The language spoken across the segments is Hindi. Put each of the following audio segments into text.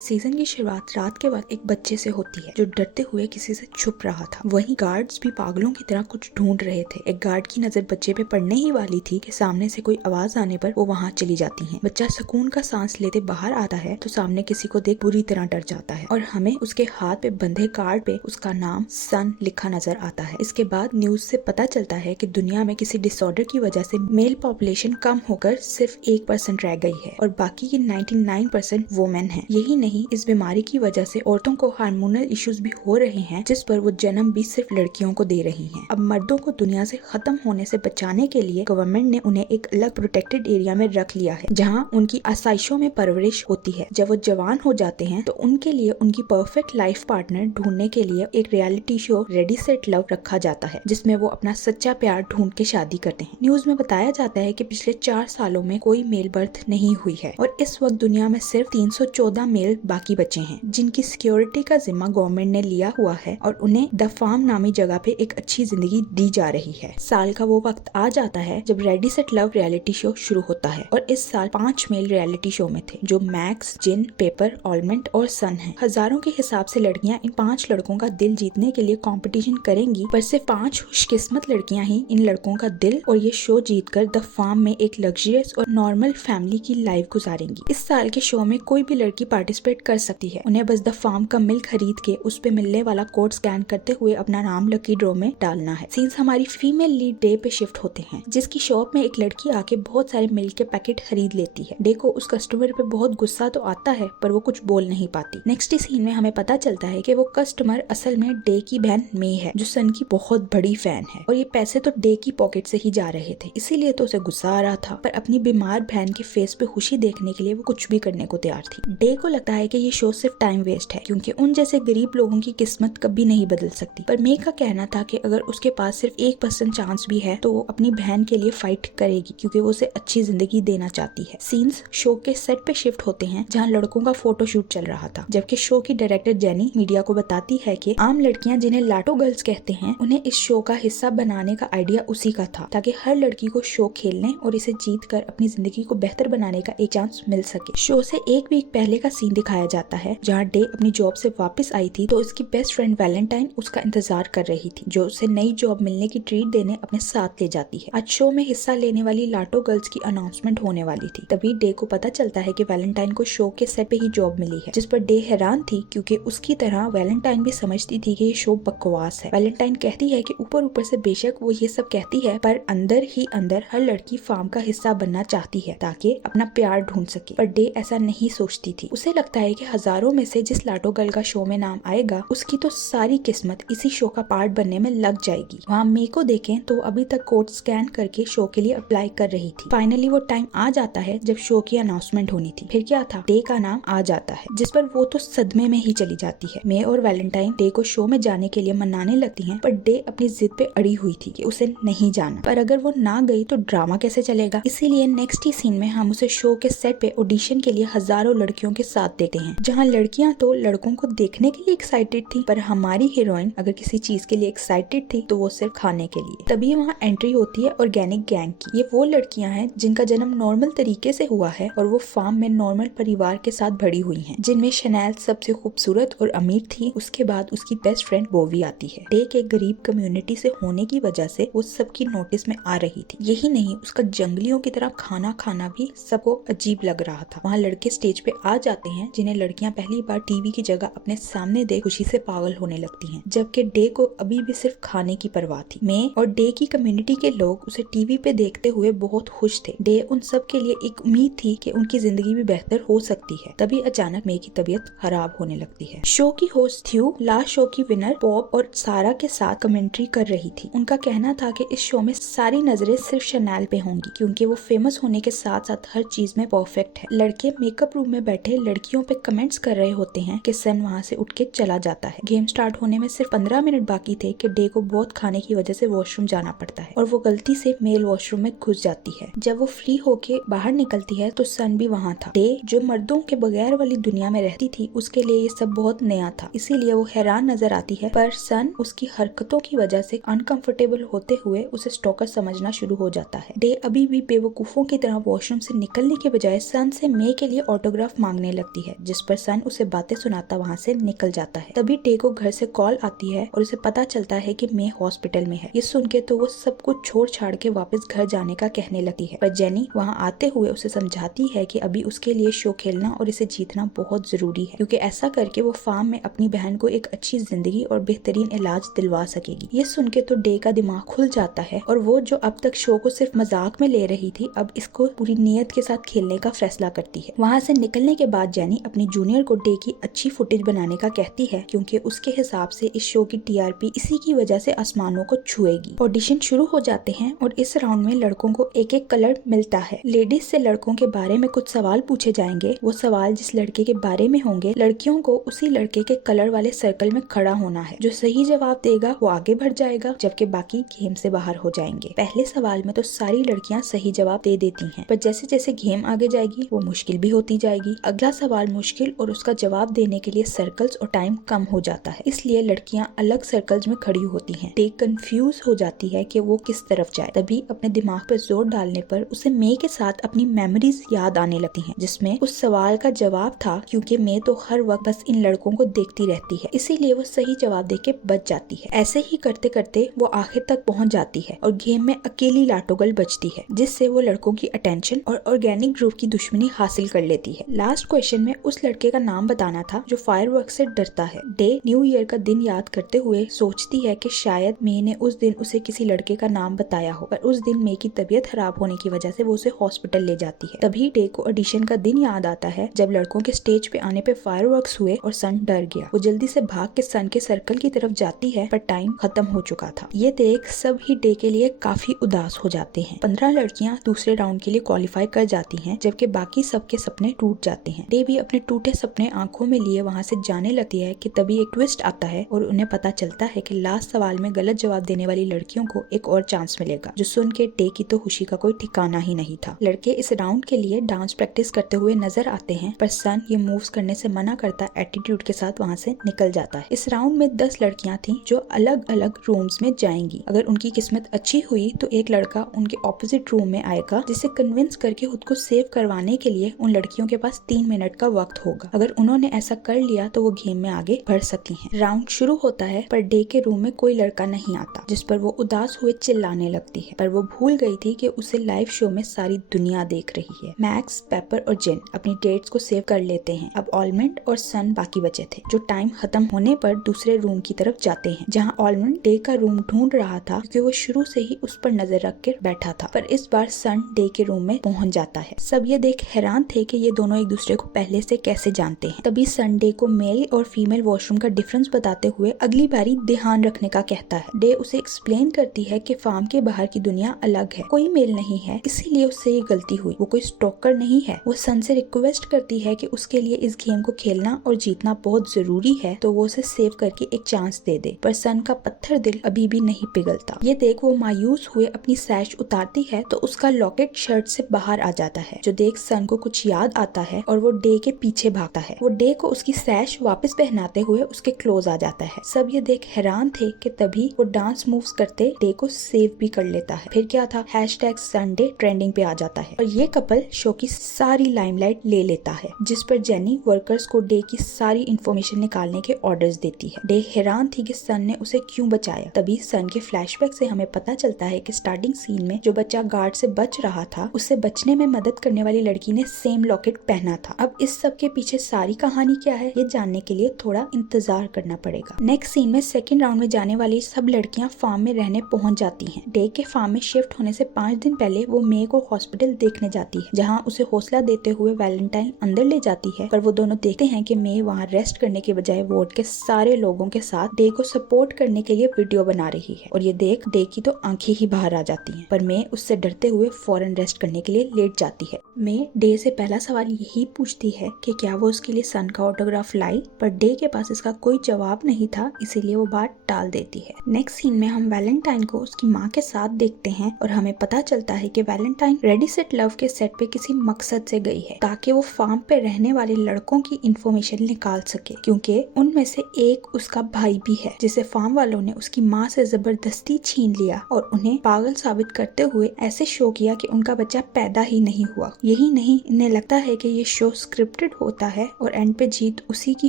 सीजन की शुरुआत रात के वक्त एक बच्चे से होती है जो डरते हुए किसी से छुप रहा था। वहीं गार्ड्स भी पागलों की तरह कुछ ढूंढ रहे थे। एक गार्ड की नजर बच्चे पे पड़ने ही वाली थी कि सामने से कोई आवाज आने पर वो वहाँ चली जाती है। बच्चा सुकून का सांस लेते बाहर आता है तो सामने किसी को देख बुरी तरह डर जाता है और हमें उसके हाथ पे बंधे कार्ड पे उसका नाम सन लिखा नजर आता है। इसके बाद न्यूज से पता चलता है कि दुनिया में किसी डिसऑर्डर की वजह से मेल पॉपुलेशन कम होकर सिर्फ 1% रह गई है और बाकी की 99% वोमेन है। यही नहीं, इस बीमारी की वजह से औरतों को हार्मोनल इश्यूज भी हो रहे हैं जिस पर वो जन्म भी सिर्फ लड़कियों को दे रही हैं। अब मर्दों को दुनिया से खत्म होने से बचाने के लिए गवर्नमेंट ने उन्हें एक अलग प्रोटेक्टेड एरिया में रख लिया है जहां उनकी आसाइशों में परवरिश होती है। जब वो जवान हो जाते हैं तो उनके लिए उनकी परफेक्ट लाइफ पार्टनर ढूंढने के लिए एक reality show ready set love रखा जाता है जिसमें वो अपना सच्चा प्यार ढूंढ के शादी करते हैं। न्यूज में बताया जाता है कि पिछले 4 सालों में कोई मेल बर्थ नहीं हुई है और इस वक्त दुनिया में सिर्फ 314 मेल बाकी बचे हैं जिनकी सिक्योरिटी का जिम्मा गवर्नमेंट ने लिया हुआ है और उन्हें द फार्म नामी जगह पे एक अच्छी जिंदगी दी जा रही है। साल का वो वक्त आ जाता है जब ready set love reality show शुरू होता है और इस साल 5 मेल रियलिटी शो में थे जो मैक्स, जिन, पेपर, ऑलमेंट और सन है। हजारों के हिसाब से लड़कियां इन 5 लड़कों का दिल जीतने के लिए कंपटीशन करेंगी पर सिर्फ 5 खुशकिस्मत लड़कियां ही इन लड़कों का दिल और ये शो जीतकर द फार्म में एक लग्जरियस और नॉर्मल फैमिली की लाइफ गुजारेंगी। इस साल के शो में कोई भी लड़की पार्टिसिपेट कर सकती है। उन्हें बस द फार्म का मिल्क खरीद के उस पे मिलने वाला कोड स्कैन करते हुए अपना नाम लकी ड्रॉ में डालना है। सीन्स हमारी फीमेल लीड डे पे शिफ्ट होते हैं जिसकी शॉप में एक लड़की आके बहुत सारे मिल्क के पैकेट खरीद लेती है। डे को उस कस्टमर पे बहुत गुस्सा तो आता है पर वो कुछ बोल नहीं पाती। नेक्स्ट सीन में हमें पता चलता है कि वो कस्टमर असल में डे की बहन मे है जो सन की बहुत बड़ी फैन है और ये पैसे तो डे की पॉकेट से ही जा रहे थे, इसीलिए तो उसे गुस्सा आ रहा था पर अपनी बीमार बहन के फेस पे खुशी देखने के लिए वो कुछ भी करने को तैयार थी। डे को लगता है कि ये शो सिर्फ टाइम वेस्ट है क्योंकि उन जैसे गरीब लोगों की किस्मत कभी नहीं बदल सकती। पर मे का कहना था कि अगर उसके पास सिर्फ 1% चांस भी है तो वो अपनी बहन के लिए फाइट करेगी क्योंकि वो उसे अच्छी जिंदगी देना चाहती है। सीन्स शो के सेट पे शिफ्ट होते हैं जहाँ लड़कों का फोटोशूट चल रहा था जबकि शो की डायरेक्टर जेनी मीडिया को बताती है कि आम लड़कियां जिन्हें लाटो गर्ल्स कहते हैं उन्हें इस शो का हिस्सा बनाने का आइडिया उसी का था ताकि हर लड़की को शो खेलने और इसे जीत कर अपनी जिंदगी को बेहतर बनाने का एक चांस मिल सके। शो से एक वीक पहले का सीन दिखाया जाता है जहाँ डे अपनी जॉब से वापस आई थी तो उसकी बेस्ट फ्रेंड वैलेंटाइन उसका इंतजार कर रही थी जो उसे नई जॉब मिलने की ट्रीट देने अपने साथ ले जाती है। आज शो में हिस्सा लेने वाली लाटो गर्ल्स की अनाउंसमेंट होने वाली थी। तभी डे को पता चलता है कि वैलेंटाइन को शो के सेट पे ही जॉब मिली है जिस पर डे हैरान थी क्योंकि उसकी तरह वैलेंटाइन भी समझती थी कि ये शो बकवास है। वैलेंटाइन कहती है कि ऊपर ऊपर से बेशक वो ये सब कहती है पर अंदर ही अंदर हर लड़की फार्म का हिस्सा बनना चाहती है ताकि अपना प्यार ढूंढ सके। पर डे ऐसा नहीं सोचती थी। उसे लगता है कि हजारों में से जिस लाटो गर्ल का शो में नाम आएगा उसकी तो सारी किस्मत इसी शो का पार्ट बनने में लग जाएगी। वहाँ मे को देखें तो अभी तक कोड स्कैन करके शो के लिए अप्लाई कर रही थी। फाइनली वो टाइम आ जाता है जब शो की अनाउंसमेंट होनी थी। फिर क्या था, डे का नाम आ जाता है जिस पर वो तो सदमे में ही चली जाती है। मे और वैलेंटाइन डे को शो में जाने के लिए मनाने लगती हैं पर डे अपनी जिद पे अड़ी हुई थी कि उसे नहीं जाना। पर अगर वो ना गई तो ड्रामा कैसे चलेगा, इसीलिए नेक्स्ट ही सीन में हम उसे शो के सेट पे ऑडिशन के लिए हजारों लड़कियों के साथ देते हैं जहाँ लड़कियां तो लड़कों को देखने के लिए एक्साइटेड थी पर हमारी हीरोइन अगर किसी चीज के लिए एक्साइटेड थी तो वो सिर्फ खाने के लिए। तभी वहाँ एंट्री होती है ऑर्गेनिक गैंग की। ये वो लड़कियां हैं जिनका जन्म नॉर्मल तरीके से हुआ है और वो फार्म में नॉर्मल परिवार के साथ बड़ी हुई हैं जिनमें शनैल सबसे खूबसूरत और अमीर थी। उसके बाद उसकी बेस्ट फ्रेंड बोवी आती है। डे के गरीब कम्युनिटी से होने की वजह से वो सबकी नोटिस में आ रही थी। यही नहीं, उसका जंगलियों की तरह खाना खाना भी सबको अजीब लग रहा था। वहाँ लड़के स्टेज पे आ जाते हैं जिन्हें लड़कियां पहली बार टीवी की जगह अपने सामने देख खुशी से पागल होने लगती हैं जबकि डे को अभी भी सिर्फ खाने की परवाह थी। मे और डे की कम्युनिटी के लोग उसे टीवी पे देखते हुए बहुत खुश थे। डे उन सब के लिए एक उम्मीद थी कि उनकी जिंदगी भी बेहतर हो सकती है। तभी अचानक मे की तबीयत खराब होने लगती है। शो की होस्ट थ्यू लास्ट शो की विनर पॉप और सारा के साथ कमेंट्री कर रही थी। उनका कहना था कि इस शो में सारी नजरें सिर्फ शनैल पे होंगी क्योंकि वो फेमस होने के साथ साथ हर चीज में परफेक्ट है। लड़के मेकअप रूम में बैठे लड़कियों पे कमेंट्स कर रहे होते हैं कि सन वहाँ से उठ के चला जाता है। गेम स्टार्ट होने में सिर्फ 15 मिनट बाकी थे कि डे को बहुत खाने की वजह से वॉशरूम जाना पड़ता है और वो गलती से मेल वॉशरूम में घुस जाती है। जब वो फ्री होके बाहर निकलती है तो सन भी वहाँ था। डे जो मर्दों के बगैर वाली दुनिया में रहती थी उसके लिए ये सब बहुत नया था, इसीलिए वो हैरान नजर आती है। पर सन उसकी हरकतों की वजह से अनकंफर्टेबल होते हुए उसे स्टॉकर समझना शुरू हो जाता है। डे अभी भी बेवकूफों की तरह वॉशरूम से निकलने के बजाय सन से मे के लिए ऑटोग्राफ मांगने लगती है है, जिस पर सन उसे बातें सुनाता वहाँ से निकल जाता है। तभी डे को घर से कॉल आती है और उसे पता चलता है कि मे हॉस्पिटल में है। ये सुन के तो वो सब कुछ छोड़ छाड़ के वापस घर जाने का कहने लगती है, पर जेनी वहाँ आते हुए उसे समझाती है कि अभी उसके लिए शो खेलना और इसे जीतना बहुत जरूरी है, क्योंकि ऐसा करके वो फार्म में अपनी बहन को एक अच्छी जिंदगी और बेहतरीन इलाज दिलवा सकेगी। ये सुन के तो डे का दिमाग खुल जाता है और वो जो अब तक शो को सिर्फ मजाक में ले रही थी, अब इसको पूरी नीयत के साथ खेलने का फैसला करती है। वहाँ से निकलने के बाद जेनी अपनी जूनियर को डे की अच्छी फुटेज बनाने का कहती है, क्योंकि उसके हिसाब से इस शो की टीआरपी इसी की वजह से आसमानों को छुएगी। ऑडिशन शुरू हो जाते हैं और इस राउंड में लड़कों को एक एक कलर मिलता है। लेडीज से लड़कों के बारे में कुछ सवाल पूछे जाएंगे। वो सवाल जिस लड़के के बारे में होंगे, लड़कियों को उसी लड़के के कलर वाले सर्कल में खड़ा होना है। जो सही जवाब देगा वो आगे बढ़ जाएगा, जबकि बाकी गेम से बाहर हो जाएंगे। पहले सवाल में तो सारी लड़कियां सही जवाब दे देती हैं, पर जैसे जैसे गेम आगे जाएगी वो मुश्किल भी होती जाएगी। अगला सवाल मुश्किल और उसका जवाब देने के लिए सर्कल्स और टाइम कम हो जाता है, इसलिए लड़कियां अलग सर्कल्स में खड़ी होती हैं। डे कंफ्यूज हो जाती है कि वो किस तरफ जाए। तभी अपने दिमाग पर जोर डालने पर उसे मे के साथ अपनी मेमोरीज याद आने लगती हैं, जिसमें उस सवाल का जवाब था, क्योंकि मे तो हर वक्त बस इन लड़कों को देखती रहती है, इसीलिए वो सही जवाब देके बच जाती है। ऐसे ही करते करते वो आखिर तक पहुंच जाती है और गेम में अकेली लाटोगल बचती है, जिससे वो लड़कों की अटेंशन और ऑर्गेनिक ग्रुप की दुश्मनी हासिल कर लेती है। लास्ट क्वेश्चन में उस लड़के का नाम बताना था जो फायरवर्क से डरता है। डे न्यू ईयर का दिन याद करते हुए सोचती है कि शायद मे ने उस दिन उसे किसी लड़के का नाम बताया हो, पर उस दिन मे की तबीयत खराब होने की वजह से वो उसे हॉस्पिटल ले जाती है। तभी डे को ऑडिशन का दिन याद आता है, जब लड़कों के स्टेज पे आने पे फायरवर्क्स हुए और सन डर गया। वो जल्दी से भाग के सन के सर्कल की तरफ जाती है, पर टाइम खत्म हो चुका था। ये देख सब ही डे के लिए काफी उदास हो जाते हैं। 15 लड़कियां दूसरे राउंड के लिए क्वालिफाई कर जाती हैं, जबकि बाकी सबके सपने टूट जाते हैं। डे भी अपने टूटे सपने आंखों में लिए वहाँ से जाने लगती है कि तभी एक ट्विस्ट आता है और उन्हें पता चलता है कि लास्ट सवाल में गलत जवाब देने वाली लड़कियों को एक और चांस मिलेगा, जो सुन के डे की तो खुशी का कोई ठिकाना ही नहीं था। लड़के इस राउंड के लिए डांस प्रैक्टिस करते हुए नजर आते हैं, पर सन ये मूव्स करने से मना करता एटीट्यूड के साथ वहाँ से निकल जाता है। इस राउंड में 10 लड़कियां थीं जो अलग अलग रूम्स में जाएंगी। अगर उनकी किस्मत अच्छी हुई तो एक लड़का उनके ऑपोजिट रूम में आएगा, जिसे कन्विंस करके खुद को सेव करवाने के लिए उन लड़कियों के पास 3 मिनट का वक्त होगा। अगर उन्होंने ऐसा कर लिया तो वो गेम में आगे बढ़ सकती हैं। राउंड शुरू होता है, पर डे के रूम में कोई लड़का नहीं आता, जिस पर वो उदास हुए चिल्लाने लगती है, पर वो भूल गई थी कि उसे लाइव शो में सारी दुनिया देख रही है। मैक्स, पेपर और जेन अपनी डेट्स को सेव कर लेते हैं। अब ऑलमंड और सन बाकी बचे थे, जो टाइम खत्म होने पर दूसरे रूम की तरफ जाते हैं, जहाँ ऑलमंड डे का रूम ढूंढ रहा था, क्योंकि वो शुरू से ही उस पर नजर रख कर बैठा था। पर इस बार सन डे के रूम में पहुंच जाता है। सब ये देख हैरान थे कि ये दोनों एक दूसरे को पहले से कैसे जानते हैं। तभी सन डे को मेल और फीमेल वॉशरूम का डिफरेंस बताते हुए अगली बारी ध्यान रखने का कहता है। डे उसे एक्सप्लेन करती है कि फार्म के बाहर की दुनिया अलग है, कोई मेल नहीं है, इसीलिए उससे ये गलती हुई। वो कोई स्टॉकर नहीं है। वो सन से रिक्वेस्ट करती है कि उसके लिए इस गेम को खेलना और जीतना बहुत जरूरी है, तो वो उसे सेव करके एक चांस दे दे। पर सन का पत्थर दिल अभी भी नहीं पिघलता। ये देख वो मायूस हुए अपनी सैश उतारती है तो उसका लॉकेट शर्ट से बाहर आ जाता है, जो देख सन को कुछ याद आता है और वो डे के पीछे भागता है। वो डे को उसकी सैश वापस पहनाते हुए उसके क्लोज आ जाता है। सब ये देख हैरान थे कि तभी वो डांस मूव्स करते डे को सेव भी कर लेता है। फिर क्या था, #Sunday ट्रेंडिंग पे आ जाता है और ये कपल शो की सारी लाइमलाइट ले लेता है, जिस पर जेनी वर्कर्स को डे की सारी इंफॉर्मेशन निकालने के ऑर्डर्स देती है। डे हैरान थी कि सन ने उसे क्यों बचाया। तभी सन के फ्लैशबैक से हमें पता चलता है कि स्टार्टिंग सीन में जो बच्चा गार्ड से बच रहा था, उससे बचने में मदद करने वाली लड़की ने सेम लॉकेट पहना था। अब इस सब के पीछे सारी कहानी क्या है, ये जानने के लिए थोड़ा इंतजार करना पड़ेगा। नेक्स्ट सीन में सेकंड राउंड में जाने वाली सब लड़कियां फार्म में रहने पहुंच जाती हैं। डे के फार्म में शिफ्ट होने से 5 दिन पहले वो मे को हॉस्पिटल देखने जाती है, जहां उसे हौसला देते हुए वैलेंटाइन अंदर ले जाती है। पर वो दोनों देखते हैं कि मे वहां रेस्ट करने के बजाय वार्ड के सारे लोगों के साथ डे को सपोर्ट करने के लिए वीडियो बना रही है, और ये देख डे की तो आंखें ही बाहर आ जाती हैं। पर मे उससे डरते हुए फौरन रेस्ट करने के लिए लेट जाती है। मे डे से पहला सवाल यही पूछती है कि क्या वो उसके लिए सन का ऑटोग्राफ लाई, पर डे के पास इसका कोई जवाब नहीं था, इसीलिए वो बात टाल देती है। नेक्स्ट सीन में हम वैलेंटाइन को उसकी माँ के साथ देखते हैं और हमें पता चलता है कि वैलेंटाइन रेडी सेट लव के सेट पे किसी मकसद से गई है, ताकि वो फार्म पे रहने वाले लड़कों की इंफॉर्मेशन निकाल सके, क्योंकि उनमें से एक उसका भाई भी है, जिसे फार्म वालों ने उसकी माँ से जबरदस्ती छीन लिया और उन्हें पागल साबित करते हुए ऐसे शो किया कि उनका बच्चा पैदा ही नहीं हुआ। यही नहीं, इन्हें लगता है कि ये शो स्क्रिप्ट स्क्रिप्टेड होता है और एंड पे जीत उसी की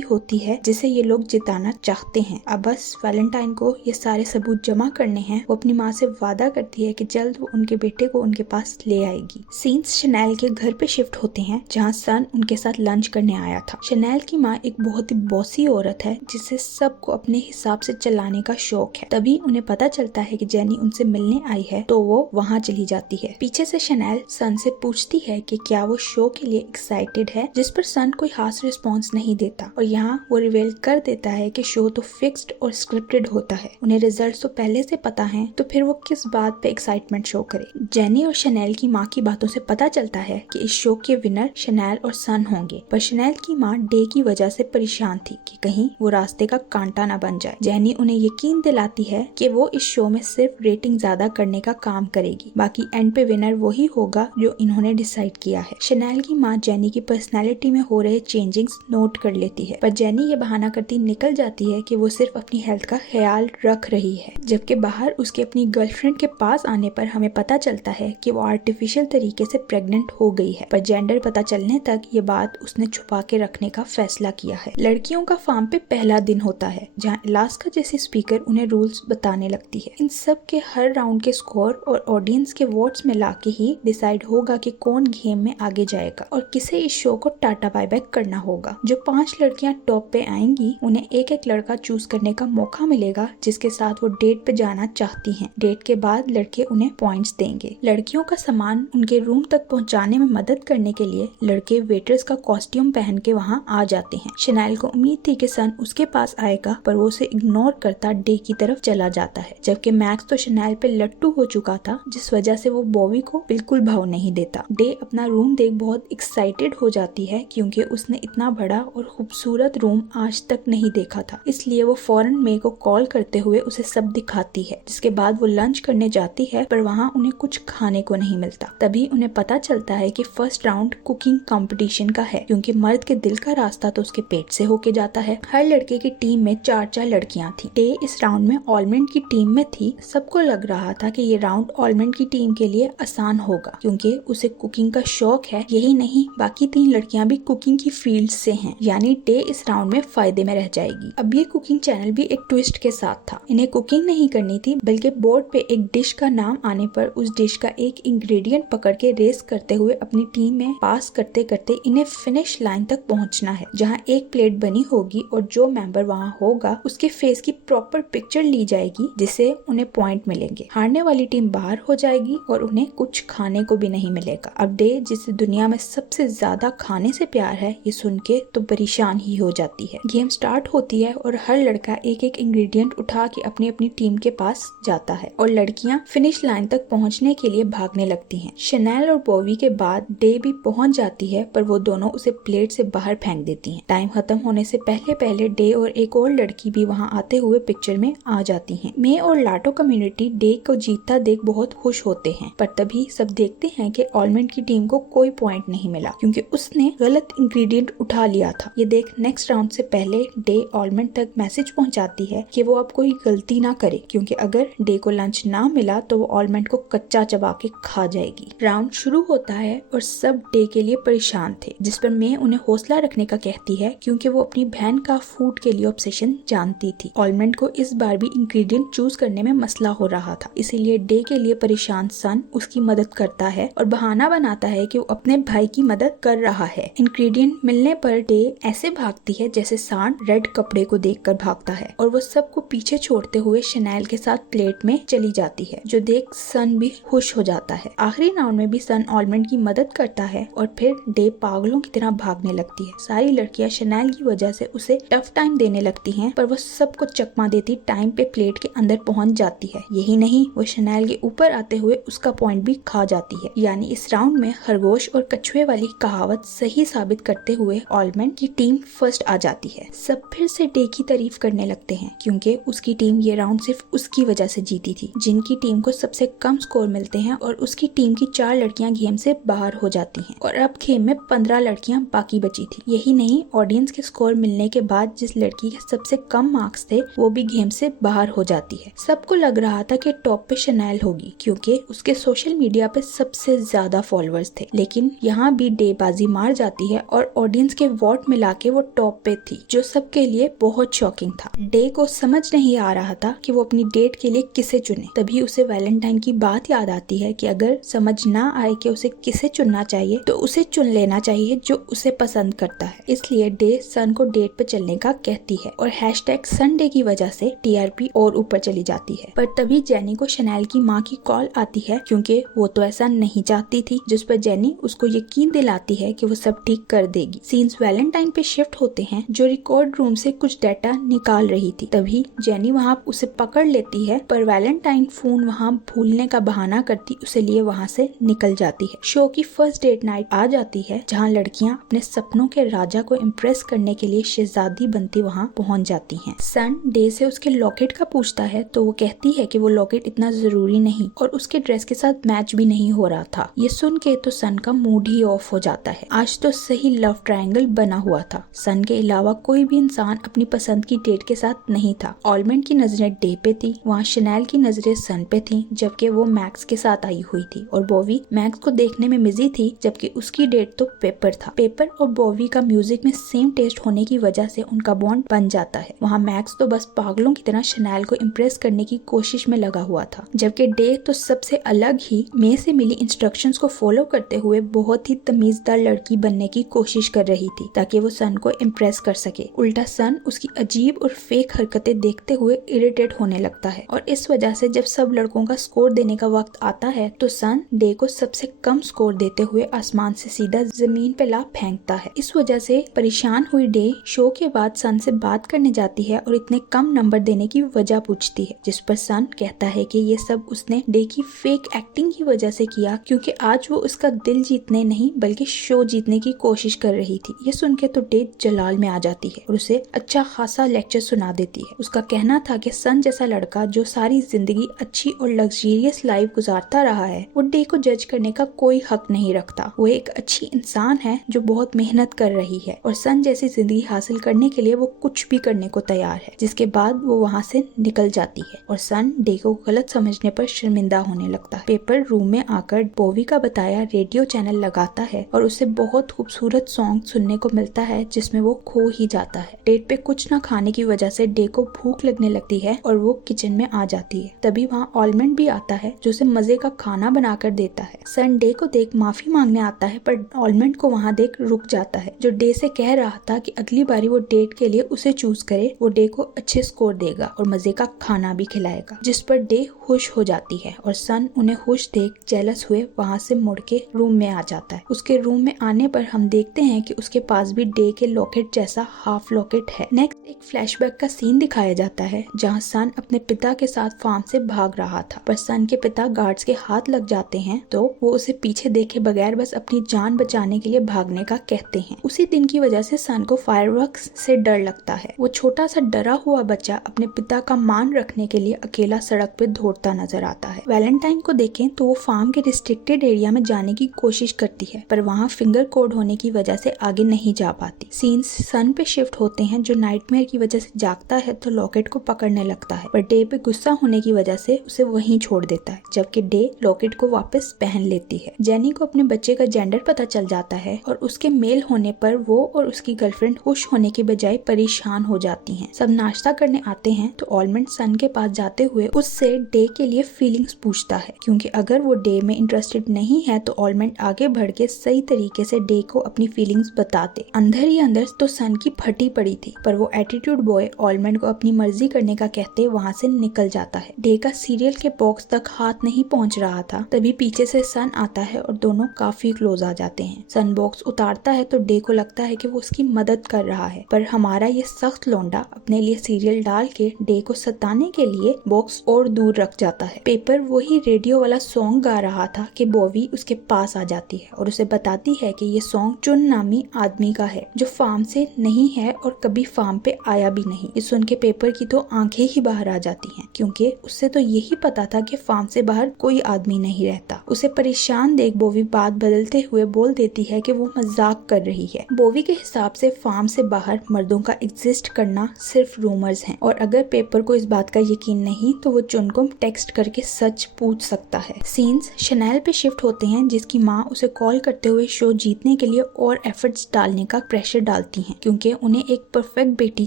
होती है जिसे ये लोग जिताना चाहते हैं। अब बस वैलेंटाइन को ये सारे सबूत जमा करने हैं। वो अपनी माँ से वादा करती है कि जल्द वो उनके बेटे को उनके पास ले आएगी। सीन्स शनैल के घर पे शिफ्ट होते हैं जहाँ सन उनके साथ लंच करने आया था। शनैल की माँ एक बहुत ही बॉसी औरत है जिसे सबको अपने हिसाब से चलाने का शौक है। तभी उन्हें पता चलता है कि जेनी उनसे मिलने आई है तो वो वहाँ चली जाती है। पीछे से शनैल सन से पूछती है कि क्या वो शो के लिए एक्साइटेड है, जिस पर सन कोई खास रिस्पॉन्स नहीं देता और यहाँ वो रिवील कर देता है कि शो तो फिक्स्ड और स्क्रिप्टेड होता है। उन्हें रिजल्ट तो पहले से पता है तो फिर वो किस बात पे एक्साइटमेंट शो करे। जेनी और शनैल की माँ की बातों से पता चलता है कि इस शो के विनर शनैल और सन होंगे, पर शनैल की माँ डे की वजह से परेशान थी कि कहीं वो रास्ते का कांटा न बन जाए। जेनी उन्हें यकीन दिलाती है कि वो इस शो में सिर्फ रेटिंग ज्यादा करने का काम करेगी, बाकी एंड पे विनर वही होगा जो इन्होंने डिसाइड किया है। शनैल की माँ जेनी की पर्सनैलिटी में हो रहे चेंजिंग्स नोट कर लेती है, पर जेनी ये बहाना करती निकल जाती है कि वो सिर्फ अपनी हेल्थ का ख्याल रख रही है, जबकि बाहर उसके अपनी गर्लफ्रेंड के पास आने पर हमें पता चलता है कि वो आर्टिफिशियल तरीके से प्रेग्नेंट हो गई है, पर जेंडर पता चलने तक ये बात उसने छुपा के रखने का फैसला किया है। लड़कियों का फार्म पे पहला दिन होता है जहाँ अलास्का जैसी स्पीकर उन्हें रूल्स बताने लगती है। इन सब के हर राउंड के स्कोर और ऑडियंस के वोट्स में लाके ही डिसाइड होगा कि कौन गेम में आगे जाएगा और किसे इस शो को टाटा बाय बाय करना होगा। जो 5 लड़कियां टॉप पे आएंगी उन्हें एक एक लड़का चूज करने का मौका मिलेगा जिसके साथ वो डेट पे जाना चाहती हैं। डेट के बाद लड़के उन्हें पॉइंट्स देंगे। लड़कियों का सामान उनके रूम तक पहुंचाने में मदद करने के लिए लड़के वेटर्स का कॉस्ट्यूम पहन के वहाँ आ जाते हैं। शनैल को उम्मीद थी कि सन उसके पास आएगा, पर वो उसे इग्नोर करता डे की तरफ चला जाता है, जबकि मैक्स तो शनैल पे लट्टू हो चुका था जिस वजह से वो बॉबी को बिल्कुल भाव नहीं देता। डे अपना रूम देख बहुत एक्साइटेड हो जाती है क्योंकि उसने इतना बड़ा और खूबसूरत रूम आज तक नहीं देखा था, इसलिए वो फौरन मे को कॉल करते हुए उसे सब दिखाती है। जिसके बाद वो लंच करने जाती है पर वहाँ उन्हें कुछ खाने को नहीं मिलता। तभी उन्हें पता चलता है कि फर्स्ट राउंड कुकिंग कंपटीशन का है क्योंकि मर्द के दिल का रास्ता तो उसके पेट से होके जाता है। हर लड़के की टीम में 4-4 लड़कियां थी। डे इस राउंड में ऑलमंड की टीम में थी। सबको लग रहा था कि ये राउंड ऑलमंड की टीम के लिए आसान होगा क्योंकि उसे कुकिंग का शौक है। यही नहीं, बाकी 3 लड़कियां भी कुकिंग की फील्ड से हैं, यानी डे इस राउंड में फायदे में रह जाएगी। अब ये कुकिंग चैनल भी एक ट्विस्ट के साथ था। इन्हें कुकिंग नहीं करनी थी बल्कि बोर्ड पे एक डिश का नाम आने पर उस डिश का एक इंग्रेडिएंट पकड़ के रेस करते हुए अपनी टीम में पास करते करते इन्हें फिनिश लाइन तक पहुंचना है, जहां एक प्लेट बनी होगी और जो मेंबर वहां होगा उसके फेस की प्रॉपर पिक्चर ली जाएगी जिससे उन्हें पॉइंट मिलेंगे। हारने वाली टीम बाहर हो जाएगी और उन्हें कुछ खाने को भी नहीं मिलेगा। अब डे जिसे दुनिया में सबसे ज्यादा खाने से प्यार है ये सुन के तो परेशान ही हो जाती है। गेम स्टार्ट होती है और हर लड़का एक एक इंग्रेडिएंट उठा के अपनी अपनी टीम के पास जाता है और लड़कियां फिनिश लाइन तक पहुंचने के लिए भागने लगती हैं। शनैल और बॉबी के बाद डे भी पहुंच जाती है पर वो दोनों उसे प्लेट से बाहर फेंक देती हैं। टाइम खत्म होने से पहले पहले डे और एक और लड़की भी वहां आते हुए पिक्चर में आ जाती हैं। मे और लाटो कम्युनिटी डे को जीतता देख बहुत खुश होते हैं, पर तभी सब देखते हैं कि ऑलमंड की टीम को कोई पॉइंट नहीं मिला क्योंकि उसने गलत इंग्रेडिएंट उठा लिया था। ये देख नेक्स्ट राउंड से पहले डे ऑलमंड तक मैसेज पहुंचाती है कि वो अब कोई गलती ना करे क्योंकि अगर डे को लंच ना मिला तो वो ऑलमंड को कच्चा चबा के खा जाएगी। राउंड शुरू होता है और सब डे के लिए परेशान थे, जिस पर मे उन्हें हौसला रखने का कहती है क्योंकि वो अपनी बहन का फूड के लिए ऑब्सेशन जानती थी। ऑलमंड को इस बार भी इंग्रेडिएंट चूज करने में मसला हो रहा था, इसीलिए डे के लिए परेशान सन उसकी मदद करता है और बहाना बनाता है कि वो अपने भाई की मदद कर रहा है। इंग्रेडिएंट मिलने पर डे ऐसे भागती है जैसे सांड रेड कपड़े को देखकर भागता है और वो सबको पीछे छोड़ते हुए शनैल के साथ प्लेट में चली जाती है, जो देख सन भी खुश हो जाता है। आखिरी राउंड में भी सन ऑलमंड की मदद करता है और फिर डे पागलों की तरह भागने लगती है। सारी लड़कियां शनैल की वजह से उसे टफ टाइम देने लगती हैं, पर वो सबको चकमा देती टाइम पे प्लेट के अंदर पहुंच जाती है। यही नहीं, वो शनैल के ऊपर आते हुए उसका पॉइंट भी खा जाती है। यानी इस राउंड में खरगोश और कछुए वाली कहावत सही साबित करते हुए ऑलमंड की टीम फर्स्ट आ जाती है। सब फिर से डे की तारीफ करने लगते हैं क्योंकि उसकी टीम ये राउंड सिर्फ उसकी वजह से जीती थी। जिनकी टीम को सबसे कम स्कोर मिलते हैं और उसकी टीम की 4 लड़कियां गेम से बाहर हो जाती हैं और अब गेम में 15 लड़कियां बाकी बची थी। यही नहीं, ऑडियंस के स्कोर मिलने के बाद जिस लड़की के सबसे कम मार्क्स थे वो भी गेम से बाहर हो जाती है। सबको लग रहा था कि टॉप पे शनैल होगी क्योंकि उसके सोशल मीडिया पे सबसे ज्यादा फॉलोअर्स थे, लेकिन यहाँ भी डे बाजी मार जाती जाती है और ऑडियंस के वोट मिला के वो टॉप पे थी, जो सबके लिए बहुत शॉकिंग था। डे को समझ नहीं आ रहा था कि वो अपनी डेट के लिए किसे चुने। तभी उसे वैलेंटाइन की बात याद आती है कि अगर समझ ना आए कि उसे किसे चुनना चाहिए तो उसे चुन लेना चाहिए जो उसे पसंद करता है। इसलिए डे सन को डेट पे चलने का कहती है और हैशटैग संडे की वजह से टीआरपी और ऊपर चली जाती है। पर तभी जेनी को शनेल की माँ की कॉल आती है, क्योंकि वो तो ऐसा नहीं चाहती थी, जिस पर जेनी उसको यकीन दिलाती है कि वो सब ठीक कर देगी। सीन्स वैलेंटाइन पे शिफ्ट होते हैं, जो रिकॉर्ड रूम से कुछ डाटा निकाल रही थी। तभी जेनी वहाँ उसे पकड़ लेती है, पर वैलेंटाइन फोन वहाँ भूलने का बहाना करती उसे लिए वहाँ से निकल जाती है। शो की फर्स्ट डेट नाइट आ जाती है, जहाँ लड़कियाँ अपने सपनों के राजा को इम्प्रेस करने के लिए शहजादी बनती वहाँ पहुँच जाती हैं। सन डे से उसके लॉकेट का पूछता है तो वो कहती है कि वो लॉकेट इतना जरूरी नहीं और उसके ड्रेस के साथ मैच भी नहीं हो रहा था। ये सुन के तो सन का मूड ही ऑफ हो जाता है। आज तो सही लव ट्रायंगल बना हुआ था। सन के अलावा कोई भी इंसान अपनी पसंद की डेट के साथ नहीं था। ऑलमंड की नजरें डे पे थी, वहाँ शनेल की नजरें सन पे थी, जबकि वो मैक्स के साथ आई हुई थी और बॉवी मैक्स को देखने में बिजी थी, जबकि उसकी डेट तो पेपर था। पेपर और बॉवी का म्यूजिक में सेम टेस्ट होने की वजह से उनका बॉन्ड बन जाता है। वहाँ मैक्स तो बस पागलों की तरह शनेल को इम्प्रेस करने की कोशिश में लगा हुआ था, जबकि डे तो सबसे अलग ही मे से मिली इंस्ट्रक्शंस को फॉलो करते हुए बहुत ही तमीजदार लड़की बनने की कोशिश कर रही थी ताकि वो सन को इम्प्रेस कर सके। उल्टा सन उसकी अजीब और फेक हरकतें देखते हुए इरिटेट होने लगता है और इस वजह से जब सब लड़कों का स्कोर देने का वक्त आता है तो सन डे को सबसे कम स्कोर देते हुए आसमान से सीधा जमीन पे ला फेंकता है। इस वजह से परेशान हुई डे शो के बाद सन से बात करने जाती है और इतने कम नंबर देने की वजह पूछती है, जिस पर सन कहता है कि ये सब उसने डे की फेक एक्टिंग की वजह से किया, क्योंकि आज वो उसका दिल जीतने नहीं बल्कि शो जीतने की कोशिश कर रही थी। ये सुन के तो डे जलाल में आ जाती है और उसे अच्छा खासा लेक्चर सुना देती है। उसका कहना था कि सन जैसा लड़का जो सारी जिंदगी अच्छी और लग्जरियस लाइफ गुजारता रहा है, वो डे को जज करने का कोई हक नहीं रखता। वो एक अच्छी इंसान है जो बहुत मेहनत कर रही है और सन जैसी जिंदगी हासिल करने के लिए वो कुछ भी करने को तैयार है। जिसके बाद वो वहाँ से निकल जाती है और सन डे को गलत समझने पर शर्मिंदा होने लगता है। पेपर रूम में आकर बॉवी का बताया रेडियो चैनल लगाता है और उसे बहुत खूबसूरत सॉन्ग सुनने को मिलता है, जिसमें वो खो ही जाता है। डेट पे कुछ न खाने की वजह से डे को भूख लगने लगती है और वो किचन में आ जाती है। तभी वहाँ ऑलमंड भी आता है जो उसे मजे का खाना बनाकर देता है। सन डे को देख माफी मांगने आता है, पर ऑलमंड को वहाँ देख रुक जाता है, जो डे से कह रहा था कि अगली बारी वो डेट के लिए उसे चूज करे, वो डे को अच्छे स्कोर देगा और मजे का खाना भी खिलाएगा। जिस पर डे खुश हो जाती है और सन उन्हें खुश देख जेलस हुए वहाँ से मुड़ के रूम में आ जाता है। उसके रूम में आने पर हम देखते हैं कि उसके पास भी डे के लॉकेट जैसा हाफ लॉकेट है। नेक्स्ट एक फ्लैशबैक का सीन दिखाया जाता है जहाँ सन अपने पिता के साथ फार्म से भाग रहा था, पर सन के पिता गार्ड्स के हाथ लग जाते हैं तो वो उसे पीछे देखे बगैर बस अपनी जान बचाने के लिए भागने का कहते हैं। उसी दिन की वजह से सन को फायरवर्क्स से डर लगता है। वो छोटा सा डरा हुआ बच्चा अपने पिता का मान रखने के लिए अकेला सड़क पे दौड़ता नजर आता है। वैलेंटाइन को देखें तो वो फार्म के रिस्ट्रिक्टेड एरिया में जाने की कोशिश करती है, पर वहाँ फिंगर कोड होने की वजह से आगे नहीं जा पाती। सीन्स सन पे शिफ्ट होते हैं, जो नाइटमेयर की वजह से जागता है तो लॉकेट को पकड़ने लगता है, पर डे पे गुस्सा होने की वजह से उसे वहीं छोड़ देता है, जबकि डे लॉकेट को वापस पहन लेती है। जेनी को अपने बच्चे का जेंडर पता चल जाता है और उसके मेल होने पर वो और उसकी गर्लफ्रेंड खुश होने की बजाय परेशान हो जाती हैं। सब नाश्ता करने आते हैं तो ऑलमंड सन के पास जाते हुए उससे डे के लिए फीलिंग्स पूछता है, क्योंकि अगर वो डे में इंटरेस्टेड नहीं है तो ऑलमंड आगे बढ़ के सही तरीके से डे को अपनी फीलिंग्स बता दे। अंदर ही अंदर तो सन की फटी पड़ी थी, पर वो एटीट्यूड बॉय ऑलमंड को अपनी मर्जी करने का कहते वहाँ से निकल जाता है। डे का सीरियल के बॉक्स तक हाथ नहीं पहुँच रहा था, तभी पीछे से सन आता है और दोनों काफी क्लोज आ जाते हैं। सन बॉक्स उतारता है तो डे को लगता है कि वो उसकी मदद कर रहा है, पर हमारा ये सख्त लौंडा अपने लिए सीरियल डाल के डे को सताने के लिए बॉक्स और दूर रख जाता है। पेपर वही रेडियो वाला सॉन्ग गा रहा था कि बॉवी उसके पास आ जाती है और उसे बताती है कि ये सॉन्ग चुन नामी आदमी का है जो फार्म से नहीं है और कभी फार्म पे आया भी नहीं। इस सुन के पेपर की तो आंखें ही बाहर आ जाती हैं, क्योंकि उससे तो यही पता था कि फार्म से बाहर कोई आदमी नहीं रहता। उसे परेशान देख बॉवी बात बदलते हुए बोल देती है कि वो मजाक कर रही है। बॉवी के हिसाब से फार्म से बाहर मर्दों का एग्जिस्ट करना सिर्फ रूमर्स हैं, और अगर पेपर को इस बात का यकीन नहीं तो वो चुन को टेक्स्ट करके सच पूछ सकता है। सीन्स शनेल पे शिफ्ट होते हैं, जिसकी माँ उसे कॉल करते हुए शो जीतने के लिए और एफर्ट्स डालने का प्रेशर डालती हैं क्योंकि उन्हें एक परफेक्ट बेटी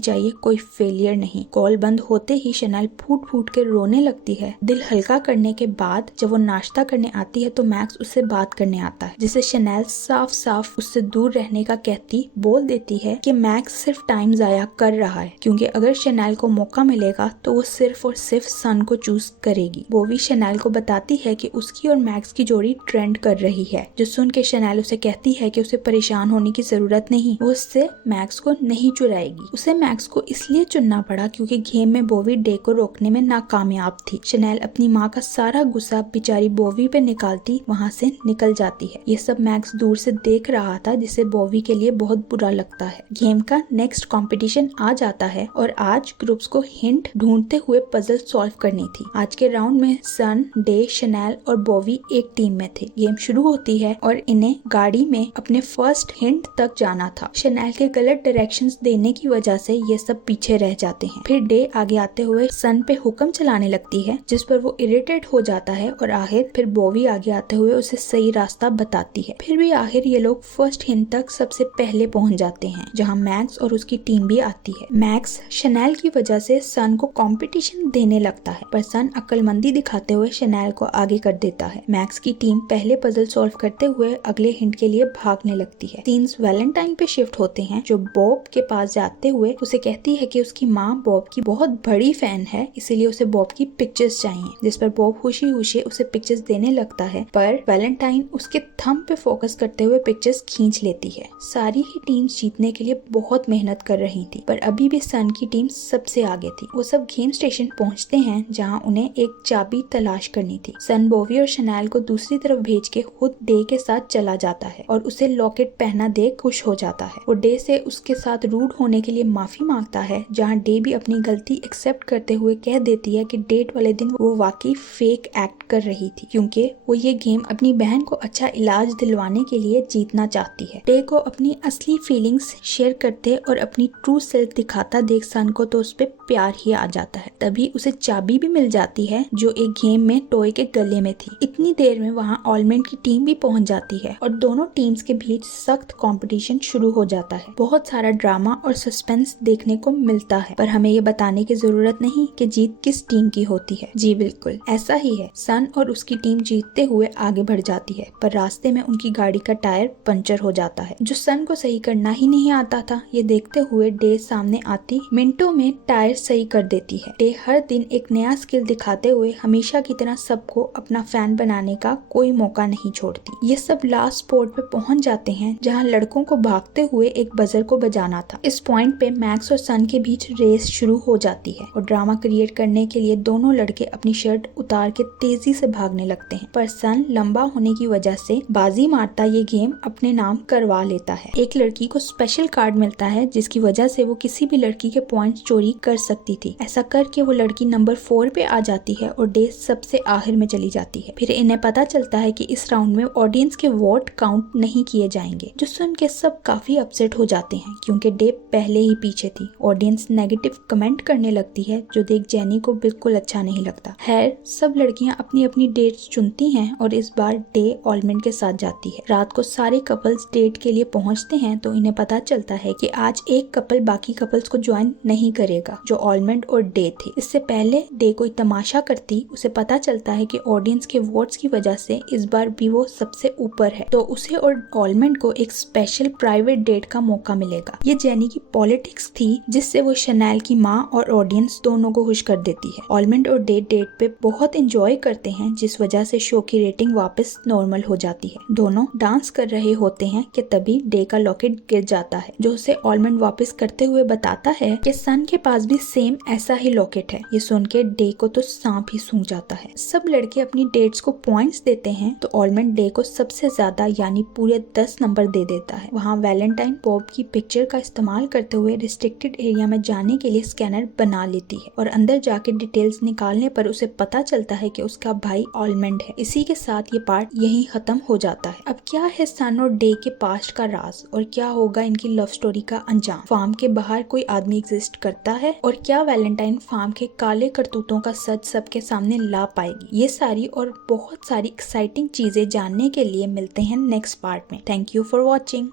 चाहिए, कोई फेलियर नहीं। कॉल बंद होते ही शैनेल फूट फूट के रोने लगती है। दिल हल्का करने के बाद जब वो नाश्ता करने आती है तो मैक्स उससे बात करने आता है, जिसे शैनेल साफ साफ उससे दूर रहने का कहती बोल देती है कि मैक्स सिर्फ टाइम जाया कर रहा है, क्योंकि अगर शैनेल को मौका मिलेगा तो वो सिर्फ और सिर्फ सन को चूज करेगी। बोवी शैनेल को बताती है कि उसकी और मैक्स की जोड़ी ट्रेंड कर रही है, जो सुन के शैनेल उसे कहती है कि उसे परेशान होने की जरूरत नहीं, वो उससे मैक्स को नहीं चुराएगी। उसे मैक्स को इसलिए चुनना पड़ा क्योंकि गेम में बोवी डे को रोकने में नाकामयाब थी। शैनेल अपनी माँ का सारा गुस्सा बेचारी बोवी पे निकालती वहाँ से निकल जाती है। ये सब मैक्स दूर से देख रहा था, जिसे बोवी के लिए बहुत बुरा लगता है। गेम का नेक्स्ट कंपटीशन आ जाता है और आज ग्रुप्स को हिंट ढूंढते हुए पजल सॉल्व करनी थी। आज के राउंड में सन, डे, शैनेल और बोवी एक टीम में थे। गेम शुरू होती है और इन्हें गाड़ी में अपने फर्स्ट हिंट तक जाना था। शैनेल के गलत डायरेक्शंस देने की वजह से ये सब पीछे रह जाते हैं। फिर डे आगे आते हुए सन पे हुक्म चलाने लगती है, जिस पर वो इरिटेट हो जाता है और आखिर फिर बोवी आगे आते हुए उसे सही रास्ता बताती है। फिर भी आखिर ये लोग फर्स्ट हिंट तक सबसे पहले पहुंच जाते हैं, जहां मैक्स और उसकी टीम भी आती है। मैक्स शैनेल की वजह से सन को कंपटीशन देने लगता है, पर सन अक्लमंदी दिखाते हुए शैनेल को आगे कर देता है। मैक्स की टीम पहले पजल सॉल्व करते हुए अगले हिंट के लिए भागने लगती है। सीन्स वैलेंटाइन पे शिफ्ट होते हैं, जो बॉब के पास जाते हुए उसे कहती है कि उसकी माँ बॉब की बहुत बड़ी फैन है, इसीलिए उसे बॉब की पिक्चर्स चाहिए, जिस पर बॉब खुशी खुशी उसे पिक्चर्स देने लगता है, पर वैलेंटाइन उसके थंब पे फोकस करते हुए पिक्चर्स खींच लेती है। सारी ही टीम्स जीतने के लिए बहुत मेहनत कर रही थी, पर अभी भी सन की टीम सबसे आगे थी। वो सब गेम स्टेशन पहुंचते हैं, जहां उन्हें एक चाबी तलाश करनी थी। सन बोवी और शैनेल को दूसरी तरफ भेज के खुद डे के साथ चला जाता है और उसे लॉकेट पहना देख खुश हो जाता है। वो डे से उसके साथ रूड होने के लिए माफी मांगता है, जहां डे भी अपनी गलती एक्सेप्ट करते हुए कह देती है कि डेट वाले दिन वो वाकई फेक एक्ट कर रही थी, क्योंकि वो ये गेम अपनी बहन को अच्छा इलाज दिलवाने के लिए जीतना चाहती है। डे को अपनी असली फीलिंग्स शेयर करते और अपनी ट्रू सेल्फ दिखाता देख सन को तो उस पे प्यार ही आ जाता है। तभी उसे चाबी भी मिल जाती है, जो एक गेम में टॉय के गले में थी। इतनी देर में वहाँ ऑलमैंड की टीम भी पहुंच जाती है और दोनों टीम्स के बीच सख्त कंपटीशन शुरू हो जाता है। बहुत सारा ड्रामा और सस्पेंस देखने को मिलता है, पर हमें ये बताने की जरूरत नहीं कि जीत किस टीम की होती है। जी बिल्कुल ऐसा ही है। सन और उसकी टीम जीतते हुए आगे बढ़ जाती है, पर रास्ते में उनकी गाड़ी का टायर पंचर हो जाता है, जो सन को सही करना ही नहीं आता था। ये देखते हुए डे सामने आती मिनटों में टायर सही कर देती है। डे हर दिन एक नया स्किल दिखाते हुए हमेशा की तरह सबको अपना फैन बनाने का कोई मौका नहीं छोड़ती। ये सब लास्ट स्पॉट पे पहुंच जाते हैं, जहां लड़कों को भागते हुए एक बजर को बजाना था। इस पॉइंट पे मैक्स और सन के बीच रेस शुरू हो जाती है और ड्रामा क्रिएट करने के लिए दोनों लड़के अपनी शर्ट उतार के तेजी से भागने लगते हैं, पर सन लंबा होने की वजह से बाजी मारता ये गेम अपने नाम करवा लेता है। एक लड़की को स्पेशल कार्ड मिलता है, जिसकी वजह से वो किसी भी लड़की के पॉइंट्स चोरी कर सकती थी। ऐसा करके वो लड़की नंबर 4 पे आ जाती है और डे सबसे आखिर में चली जाती है। फिर इन्हें पता चलता है कि इस राउंड में ऑडियंस के वोट काउंट नहीं किए जाएंगे, जो सुन के सब काफी अपसेट हो जाते हैं, क्योंकि डे पहले ही पीछे थी। ऑडियंस नेगेटिव कमेंट करने लगती है, जो देख जेनी को बिल्कुल अच्छा नहीं लगता। खैर सब लड़कियां अपनी अपनी डेट्स चुनती हैं और इस बार डे ऑलमैंड के साथ जाती है। रात को सारे कपल्स डेट के लिए पहुंचते हैं, तो इन्हें पता चलता है कि आज एक कपल बाकी कपल्स को ज्वाइन नहीं करेगा, जो ऑलमैंड और डे थे। इससे पहले डे कोई तमाशा करती उसे पता चलता है कि ऑडियंस के वोट्स की वजह से इस बार भी वो सबसे ऊपर है, तो उसे और ऑलमैंड को एक स्पेशल प्राइवेट डेट का मौका मिलेगा। ये जेनी की पॉलिटिक्स थी, जिससे वो शैनेल की माँ और ऑडियंस दोनों को खुश कर देती है। ऑलमैंड और डे डेट पे बहुत एंजॉय करते हैं, जिस वजह से शो की रेटिंग वापस नॉर्मल हो जाती है। दोनों डांस कर रहे होते हैं कि तभी डे का लॉकेट गिर जाता है, जो उसे ऑलमैंड वापस करते हुए बताता है कि सन के पास भी सेम ऐसा ही लॉकेट है। ये सुन के डे को तो सांप ही सूंघ जाता है। सब लड़के अपनी डेट्स को पॉइंट्स देते हैं, तो ऑलमैंड डे को सबसे ज्यादा यानी पूरे 10 नंबर दे देता है। वहाँ वैलेंटाइन बॉब की पिक्चर का इस्तेमाल करते हुए रिस्ट्रिक्टेड एरिया में जाने के लिए स्कैनर बना लेती है और अंदर जाके डिटेल्स निकालने पर उसे पता चलता है कि उसका भाई ऑलमंड है। इसी के साथ ये पार्ट यहीं खत्म हो जाता है। अब क्या है सन और डे के पास्ट का राज और क्या होगा इनकी लव स्टोरी का अंजाम? फार्म के बाहर कोई आदमी एग्जिस्ट करता है और क्या वैलेंटाइन फार्म के काले करतूतों का सच सबके सामने ला पाएगी? ये सारी और बहुत सारी एक्साइटिंग चीजें जानने के लिए मिलते हैं नेक्स्ट पार्ट में। Thank you for watching.